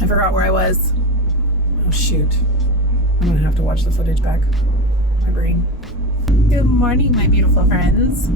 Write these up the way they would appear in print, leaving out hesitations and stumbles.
I forgot where I was. Oh shoot. I'm gonna have to watch the footage back. My brain. Good morning, my beautiful friends.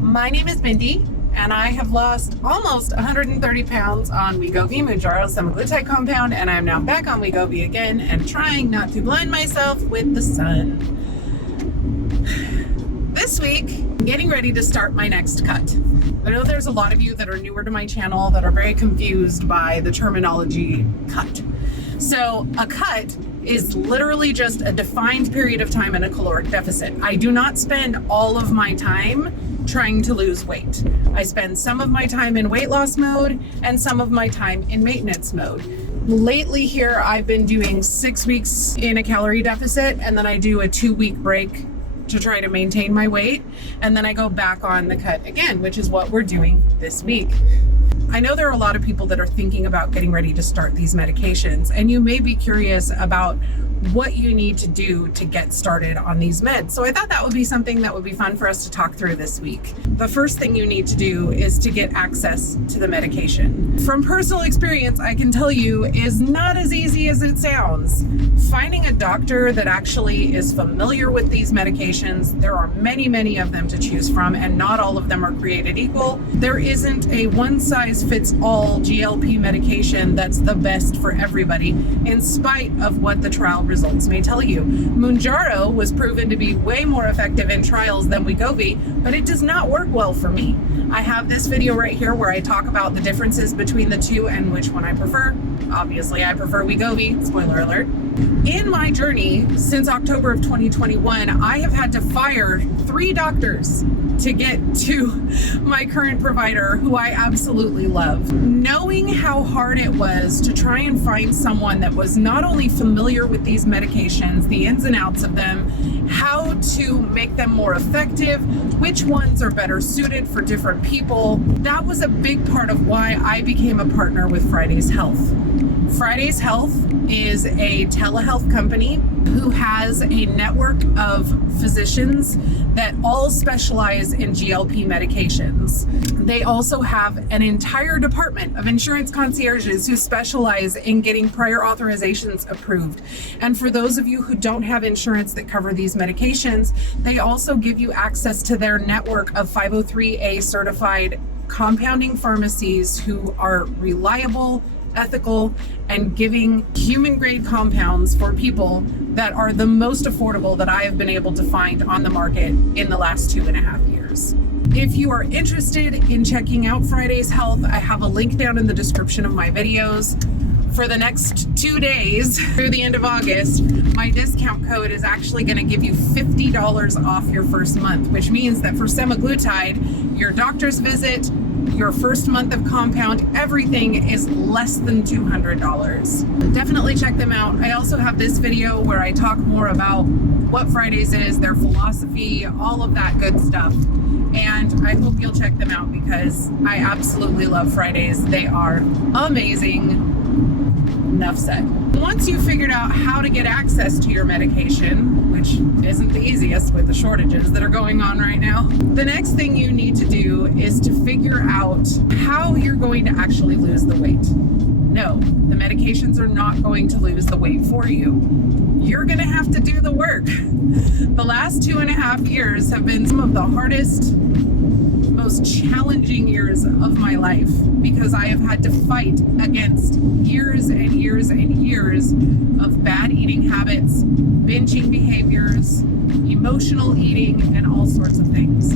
My name is Mindy, and I have lost almost 130 pounds on Wegovy, Mounjaro semaglutide compound, and I'm now back on Wegovy again and trying not to blind myself with the sun. This week, I'm getting ready to start my next cut. I know there's a lot of you that are newer to my channel that are very confused by the terminology cut. So a cut is literally just a defined period of time in a caloric deficit. I do not spend all of my time trying to lose weight. I spend some of my time in weight loss mode and some of my time in maintenance mode. Lately here, I've been doing 6 weeks in a calorie deficit, and then I do a 2-week break to try to maintain my weight, and then I go back on the cut again, which is what we're doing this week. I know there are a lot of people that are thinking about getting ready to start these medications, and you may be curious about what you need to do to get started on these meds. So I thought that would be something that would be fun for us to talk through this week. The first thing you need to do is to get access to the medication. From personal experience, I can tell you is not as easy as it sounds. Finding a doctor that actually is familiar with these medications, there are many of them to choose from, and not all of them are created equal. There isn't a one-size-fits-all GLP medication that's the best for everybody, in spite of what the trial results may tell you. Mounjaro was proven to be way more effective in trials than Wegovy, but it does not work well for me. I have this video right here where I talk about the differences between the two and which one I prefer. Obviously, I prefer Wegovy, spoiler alert. In my journey since October of 2021, I have had to fire 3 doctors to get to my current provider, who I absolutely love. Knowing how hard it was to try and find someone that was not only familiar with these medications, the ins and outs of them, how to make them more effective, which ones are better suited for different people, that was a big part of why I became a partner with Friday's Health. Friday's Health is a telehealth company who has a network of physicians that all specialize in GLP medications. They also have an entire department of insurance concierges who specialize in getting prior authorizations approved. And for those of you who don't have insurance that cover these medications, they also give you access to their network of 503A certified compounding pharmacies who are reliable, ethical, and giving human grade compounds for people that are the most affordable that I have been able to find on the market in the last 2.5 years. If you are interested in checking out Friday's Health, I have a link down in the description of my videos. For the next 2 days through the end of August, my discount code is actually going to give you $50 off your first month, which means that for semaglutide, your doctor's visit, your first month of compound, everything is less than $200. Definitely check them out. I also have this video where I talk more about what Fridays is, their philosophy, all of that good stuff. And I hope you'll check them out because I absolutely love Fridays. They are amazing. Enough said. Once you've figured out how to get access to your medication, which isn't the easiest with the shortages that are going on right now, the next thing you need to do is to figure out how you're going to actually lose the weight. No, the medications are not going to lose the weight for you. You're going to have to do the work. The last 2.5 years have been some of the hardest, most challenging years of my life because I have had to fight against years and years and years of bad eating habits, binging behaviors, emotional eating, and all sorts of things.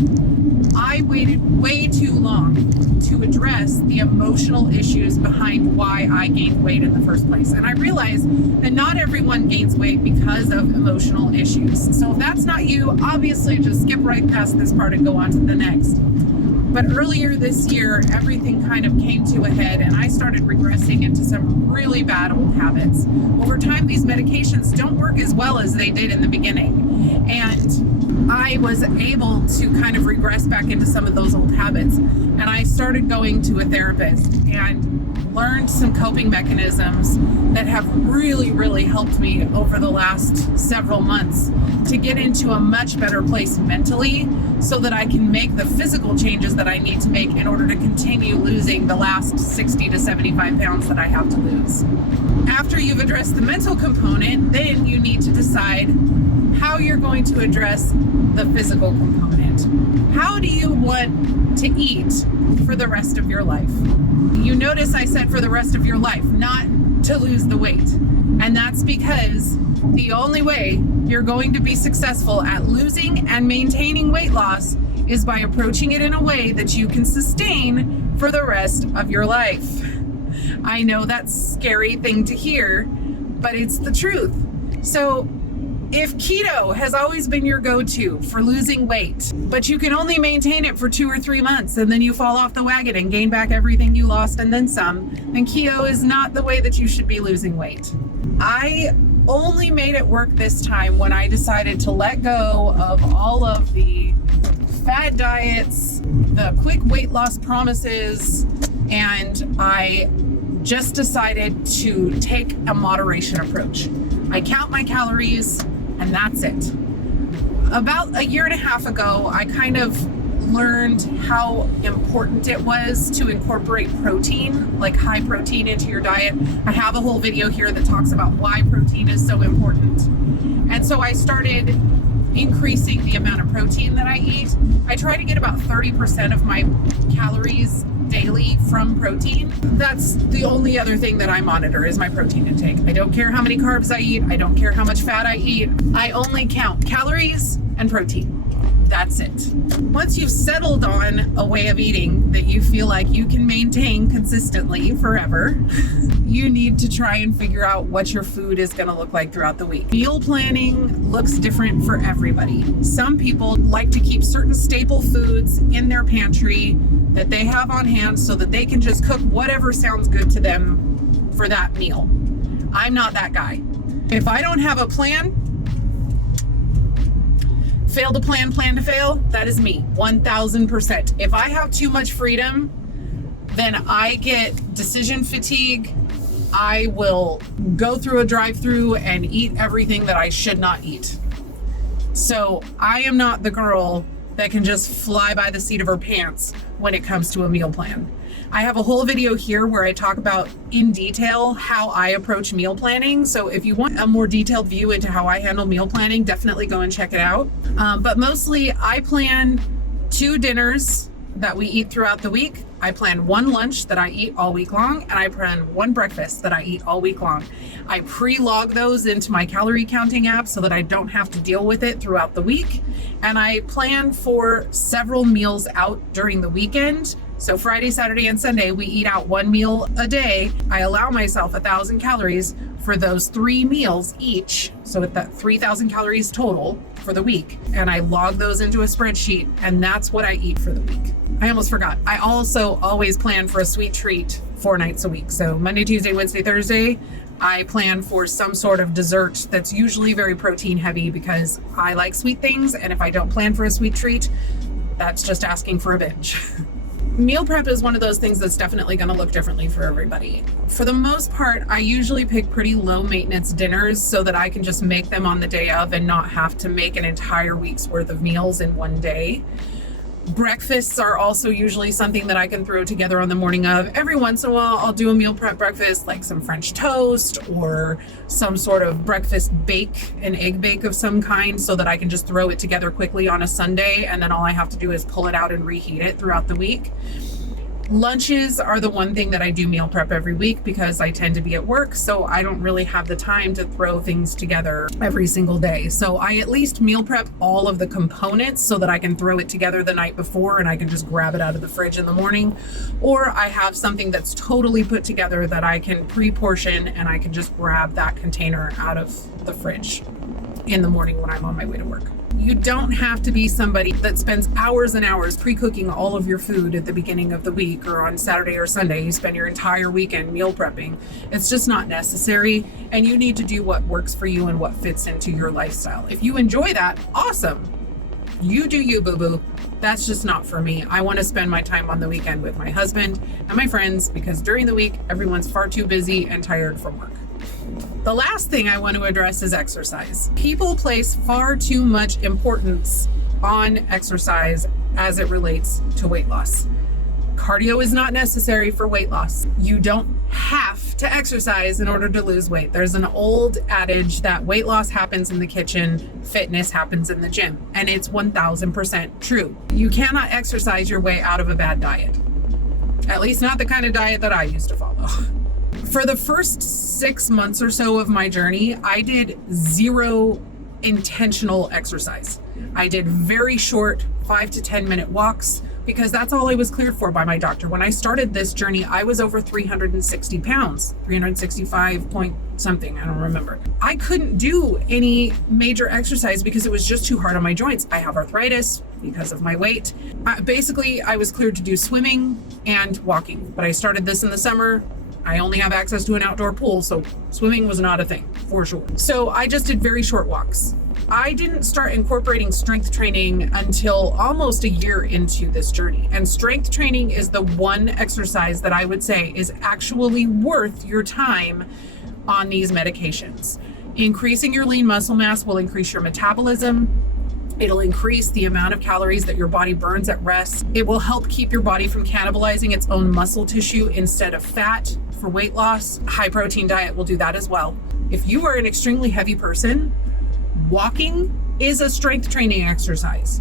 I waited way too long to address the emotional issues behind why I gained weight in the first place. And I realized that not everyone gains weight because of emotional issues. So if that's not you, obviously just skip right past this part and go on to the next. But earlier this year, everything kind of came to a head and I started regressing into some really bad old habits. Over time, these medications don't work as well as they did in the beginning. And I was able to kind of regress back into some of those old habits. And I started going to a therapist. and learned some coping mechanisms that have really helped me over the last several months to get into a much better place mentally so that I can make the physical changes that I need to make in order to continue losing the last 60 to 75 pounds that I have to lose. After you've addressed the mental component, then you need to decide how you're going to address the physical component. How do you want to eat for the rest of your life? You notice I said for the rest of your life, not to lose the weight. And that's because the only way you're going to be successful at losing and maintaining weight loss is by approaching it in a way that you can sustain for the rest of your life. I know that's a scary thing to hear, but it's the truth. So if keto has always been your go-to for losing weight, but you can only maintain it for 2 or 3 months and then you fall off the wagon and gain back everything you lost and then some, then keto is not the way that you should be losing weight. I only made it work this time when I decided to let go of all of the fad diets, the quick weight loss promises, and I just decided to take a moderation approach. I count my calories, and that's it. About 1.5 years ago, I kind of learned how important it was to incorporate protein, like high protein, into your diet. I have a whole video here that talks about why protein is so important. And so I started increasing the amount of protein that I eat. I try to get about 30% of my calories daily from protein. That's the only other thing that I monitor is my protein intake. I don't care how many carbs I eat. I don't care how much fat I eat. I only count calories and protein. That's it. Once you've settled on a way of eating that you feel like you can maintain consistently forever, you need to try and figure out what your food is going to look like throughout the week. Meal planning looks different for everybody. Some people like to keep certain staple foods in their pantry that they have on hand so that they can just cook whatever sounds good to them for that meal. I'm not that guy. If I don't have a plan, fail to plan, plan to fail, that is me, 1000%. If I have too much freedom, then I get decision fatigue. I will go through a drive-through and eat everything that I should not eat. So I am not the girl that can just fly by the seat of her pants when it comes to a meal plan. I have a whole video here where I talk about in detail how I approach meal planning. So if you want a more detailed view into how I handle meal planning, definitely go and check it out. But mostly I plan 2 dinners that we eat throughout the week. I plan 1 lunch that I eat all week long, and I plan 1 breakfast that I eat all week long. I pre-log those into my calorie counting app so that I don't have to deal with it throughout the week. And I plan for several meals out during the weekend. So Friday, Saturday, and Sunday, we eat out 1 meal a day. I allow myself 1,000 calories for those 3 meals each. So at that 3,000 calories total for the week. And I log those into a spreadsheet, and that's what I eat for the week. I almost forgot. I also always plan for a sweet treat 4 nights a week. So Monday, Tuesday, Wednesday, Thursday, I plan for some sort of dessert that's usually very protein heavy because I like sweet things. And if I don't plan for a sweet treat, that's just asking for a binge. Meal prep is one of those things that's definitely going to look differently for everybody. For the most part, I usually pick pretty low maintenance dinners so that I can just make them on the day of and not have to make an entire week's worth of meals in one day. Breakfasts are also usually something that I can throw together on the morning of. Every once in a while, I'll do a meal prep breakfast, like some French toast or some sort of breakfast bake, an egg bake of some kind, so that I can just throw it together quickly on a Sunday, and then all I have to do is pull it out and reheat it throughout the week. Lunches are the one thing that I do meal prep every week because I tend to be at work, so I don't really have the time to throw things together every single day. So I at least meal prep all of the components so that I can throw it together the night before and I can just grab it out of the fridge in the morning. Or I have something that's totally put together that I can pre-portion and I can just grab that container out of the fridge in the morning when I'm on my way to work. You don't have to be somebody that spends hours and hours pre-cooking all of your food at the beginning of the week or on Saturday or Sunday. You spend your entire weekend meal prepping. It's just not necessary, and you need to do what works for you and what fits into your lifestyle. If you enjoy that, awesome. You do you, boo-boo. That's just not for me. I want to spend my time on the weekend with my husband and my friends because during the week, everyone's far too busy and tired from work. The last thing I want to address is exercise. People place far too much importance on exercise as it relates to weight loss. Cardio is not necessary for weight loss. You don't have to exercise in order to lose weight. There's an old adage that weight loss happens in the kitchen, fitness happens in the gym, and it's 1000% true. You cannot exercise your way out of a bad diet. At least not the kind of diet that I used to follow. For the first 6 months or so of my journey, I did zero intentional exercise. I did very short 5 to 10 minute walks because that's all I was cleared for by my doctor. When I started this journey, I was over 360 pounds, 365 point something, I don't remember. I couldn't do any major exercise because it was just too hard on my joints. I have arthritis because of my weight. Basically, I was cleared to do swimming and walking, but I started this in the summer. I only have access to an outdoor pool, so swimming was not a thing, for sure. So I just did very short walks. I didn't start incorporating strength training until almost a year into this journey. And strength training is the one exercise that I would say is actually worth your time on these medications. Increasing your lean muscle mass will increase your metabolism. It'll increase the amount of calories that your body burns at rest. It will help keep your body from cannibalizing its own muscle tissue instead of fat for weight loss. A high protein diet will do that as well. If you are an extremely heavy person, walking is a strength training exercise.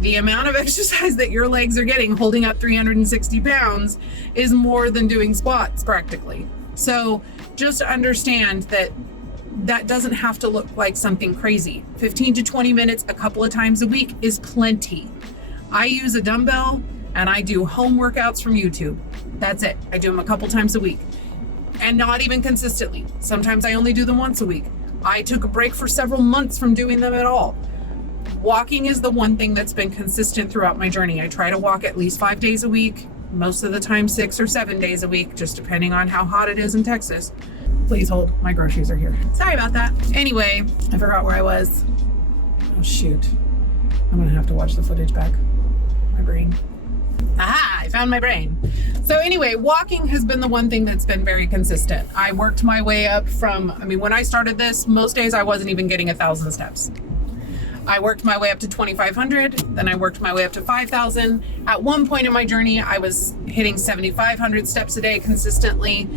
The amount of exercise that your legs are getting holding up 360 pounds is more than doing squats practically. So just understand that that doesn't have to look like something crazy. 15 to 20 minutes a couple of times a week is plenty. I use a dumbbell and I do home workouts from YouTube. That's it. I do them a couple times a week and not even consistently. Sometimes I only do them once a week. I took a break for several months from doing them at all. Walking is the one thing that's been consistent throughout my journey. I try to walk at least 5 days a week, most of the time 6 or 7 days a week, just depending on how hot it is in Texas. Please hold, my groceries are here. Sorry about that. Anyway, I forgot where I was. Oh shoot. I'm gonna have to watch the footage back. My brain. Aha, I found my brain. So anyway, walking has been the one thing that's been very consistent. I worked my way up from, when I started this, most days I wasn't even getting 1,000 steps. I worked my way up to 2,500, then I worked my way up to 5,000. At one point in my journey, I was hitting 7,500 steps a day consistently.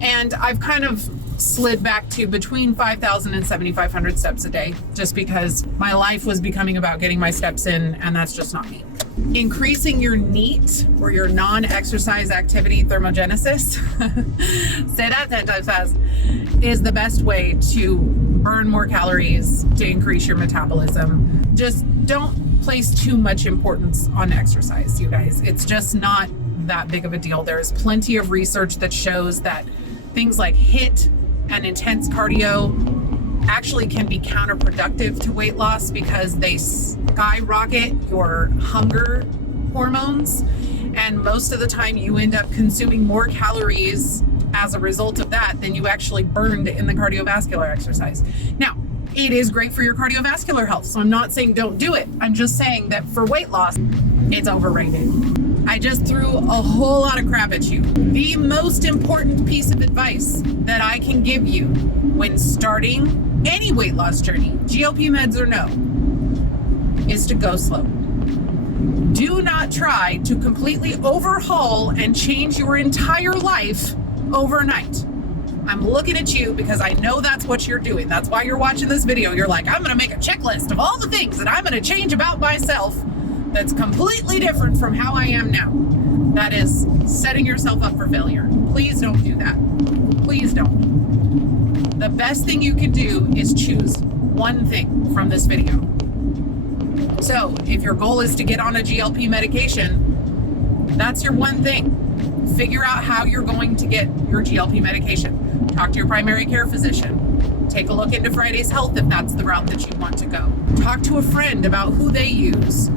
And I've kind of slid back to between 5,000 and 7,500 steps a day, just because my life was becoming about getting my steps in, and that's just not me. Increasing your NEAT, or your non-exercise activity thermogenesis, say that 10 times fast, is the best way to burn more calories, to increase your metabolism. Just don't place too much importance on exercise, you guys. It's just not that big of a deal. There's plenty of research that shows that things like HIIT and intense cardio actually can be counterproductive to weight loss because they skyrocket your hunger hormones, and most of the time you end up consuming more calories as a result of that than you actually burned in the cardiovascular exercise. Now, it is great for your cardiovascular health, so I'm not saying don't do it. I'm just saying that for weight loss, it's overrated. I just threw a whole lot of crap at you. The most important piece of advice that I can give you when starting any weight loss journey, GLP meds or no, is to go slow. Do not try to completely overhaul and change your entire life overnight. I'm looking at you because I know that's what you're doing. That's why you're watching this video. You're like, I'm gonna make a checklist of all the things that I'm gonna change about myself that's completely different from how I am now. That is setting yourself up for failure. Please don't do that. Please don't. The best thing you can do is choose one thing from this video. So if your goal is to get on a GLP medication, that's your one thing. Figure out how you're going to get your GLP medication. Talk to your primary care physician. Take a look into Friday's Health if that's the route that you want to go. Talk to a friend about who they use.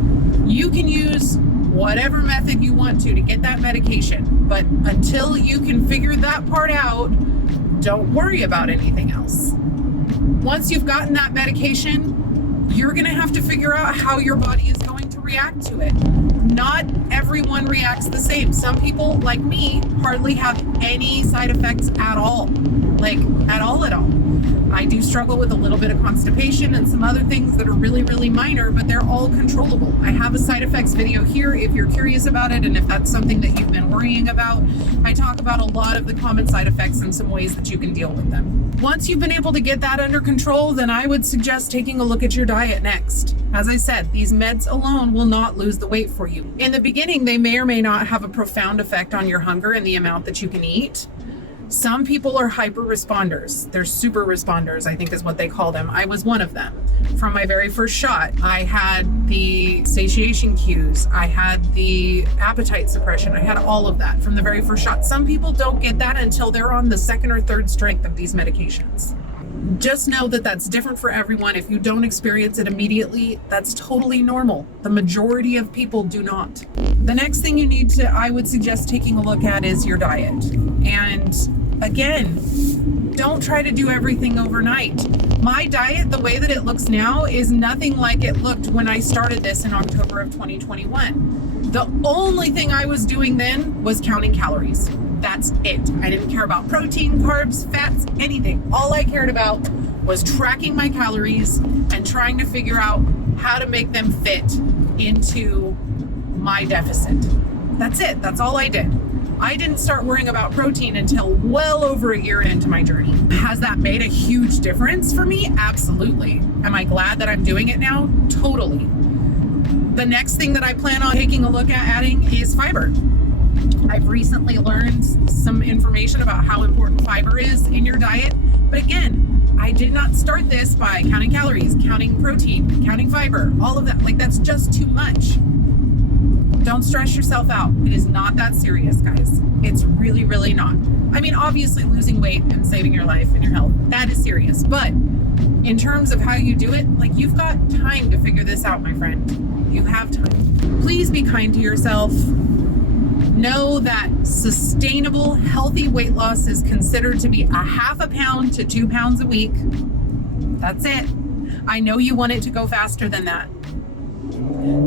You can use whatever method you want to get that medication, but until you can figure that part out, don't worry about anything else. Once you've gotten that medication, you're going to have to figure out how your body is going to react to it. Not everyone reacts the same. Some people, like me, hardly have any side effects at all. Like, at all. I do struggle with a little bit of constipation and some other things that are really, really minor, but they're all controllable. I have a side effects video here if you're curious about it, and if that's something that you've been worrying about. I talk about a lot of the common side effects and some ways that you can deal with them. Once you've been able to get that under control, then I would suggest taking a look at your diet next. As I said, these meds alone will not lose the weight for you. In the beginning, they may or may not have a profound effect on your hunger and the amount that you can eat. Some people are hyper responders. They're super responders, I think is what they call them. I was one of them. From my very first shot, I had the satiation cues. I had the appetite suppression. I had all of that from the very first shot. Some people don't get that until they're on the second or third strength of these medications. Just know that that's different for everyone. If you don't experience it immediately, that's totally normal. The majority of people do not. The next thing you need to, I would suggest taking a look at, is your diet. And again, don't try to do everything overnight. My diet, the way that it looks now, is nothing like it looked when I started this in October of 2021. The only thing I was doing then was counting calories. That's it. I didn't care about protein, carbs, fats, anything. All I cared about was tracking my calories and trying to figure out how to make them fit into my deficit. That's it. That's all I did. I didn't start worrying about protein until well over a year into my journey. Has that made a huge difference for me? Absolutely. Am I glad that I'm doing it now? Totally. The next thing that I plan on taking a look at adding is fiber. I've recently learned some information about how important fiber is in your diet. But again, I did not start this by counting calories, counting protein, counting fiber, all of that. Like, that's just too much. Don't stress yourself out. It is not that serious, guys. It's really, really not. I mean, obviously losing weight and saving your life and your health, that is serious. But in terms of how you do it, like, you've got time to figure this out, my friend. You have time. Please be kind to yourself. Know that sustainable, healthy weight loss is considered to be a half a pound to 2 pounds a week. That's it. I know you want it to go faster than that.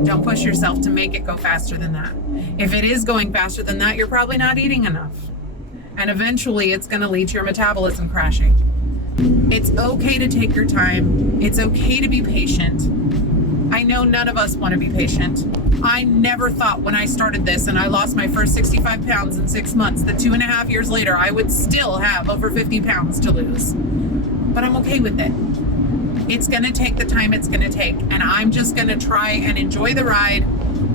Don't push yourself to make it go faster than that. If it is going faster than that, you're probably not eating enough. And eventually it's going to lead to your metabolism crashing. It's okay to take your time. It's okay to be patient. I know none of us want to be patient. I never thought when I started this and I lost my first 65 pounds in 6 months that 2.5 years later I would still have over 50 pounds to lose. But I'm okay with it. It's going to take the time it's going to take, and I'm just going to try and enjoy the ride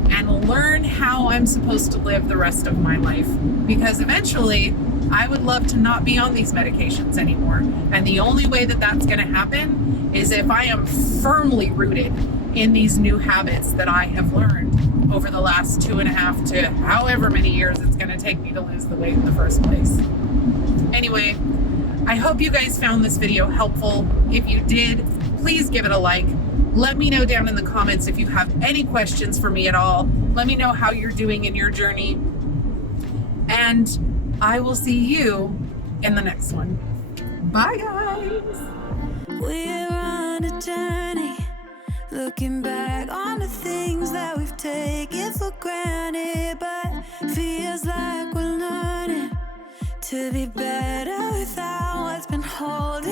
and learn how I'm supposed to live the rest of my life, because eventually I would love to not be on these medications anymore. And the only way that that's going to happen is if I am firmly rooted in these new habits that I have learned over the last 2.5 to however many years it's going to take me to lose the weight in the first place. Anyway, I hope you guys found this video helpful. If you did, please give it a like. Let me know down in the comments if you have any questions for me at all. Let me know how you're doing in your journey. And I will see you in the next one. Bye, guys. We're on a journey, looking back on the things that we've taken for granted, but feels like we're learning to be better without what's been holding